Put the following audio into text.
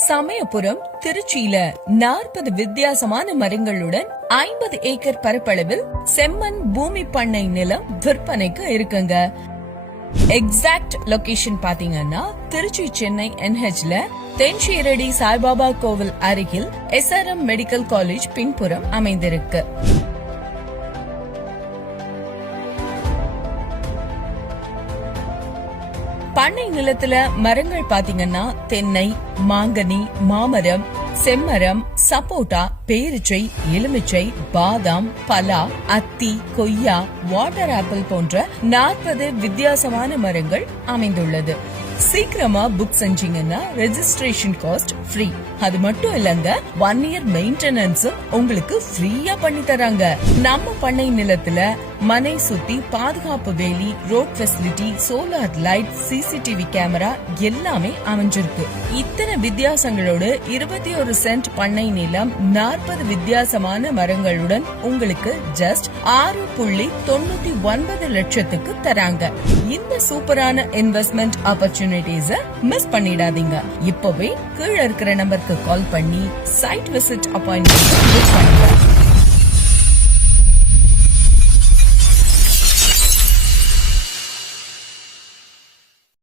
சமயபுரம் திருச்சியில 40 வித்தியாசமான மரங்களுடன் 50 ஏக்கர் பரப்பளவில் செம்மண் பூமி பண்ணை நிலம் விற்பனைக்கு இருக்குங்க. எக்ஸாக்ட் லொகேஷன் பாத்தீங்கன்னா திருச்சி சென்னை NHல தென்ஷீரடி சாய்பாபா கோவில் அருகில் SRM மெடிக்கல் காலேஜ் பின்புறம் அமைந்திருக்கு. பண்ணை நிலத்துல மரங்கள் பாத்தீங்கன்னா தென்னை, மாங்கனி, மாமரம், செம்மரம், சப்போட்டா, பேரிச்சை, எலுமிச்சை, பாதாம், பலா, அத்தி, கொய்யா, வாட்டர் ஆப்பிள் போன்ற 40 வித்தியாசமான மரங்கள் அமைந்துள்ளது. சீக்கிரமா புக் செஞ்சீங்கன்னா ரெஜிஸ்ட்ரேஷன் காஸ்ட் ஃப்ரீ. அது மட்டும் இல்லங்க, 1 இயர் மெயின்டெனன்ஸும் உங்களுக்கு ஃப்ரீயா பண்ணி தராங்க. நம்ம பண்ணை நிலத்துல மனை சுத்தி பாதுகாப்பு வேலி, road facility, solar light, CCTV camera எல்லாமே அமைஞ்சிருக்கு. இத்தனை வித்தியாசங்களோடு 21 சென்ட் பண்ணை நிலம் 40 வித்தியாசமான மரங்களுடன் உங்களுக்கு ஜஸ்ட் 6.99 லட்சத்துக்கு தராங்க. இந்த சூப்பரான இன்வெஸ்ட்மெண்ட் ஆப்பர்ச்சுனிட்டிஸ மிஸ் பண்ணிடாதீங்க. இப்பவே கீழ இருக்கிற நம்பருக்கு கால் பண்ணி சைட் விசிட் அப்பாயின்ட்மெண்ட் புக் பண்ணுங்க.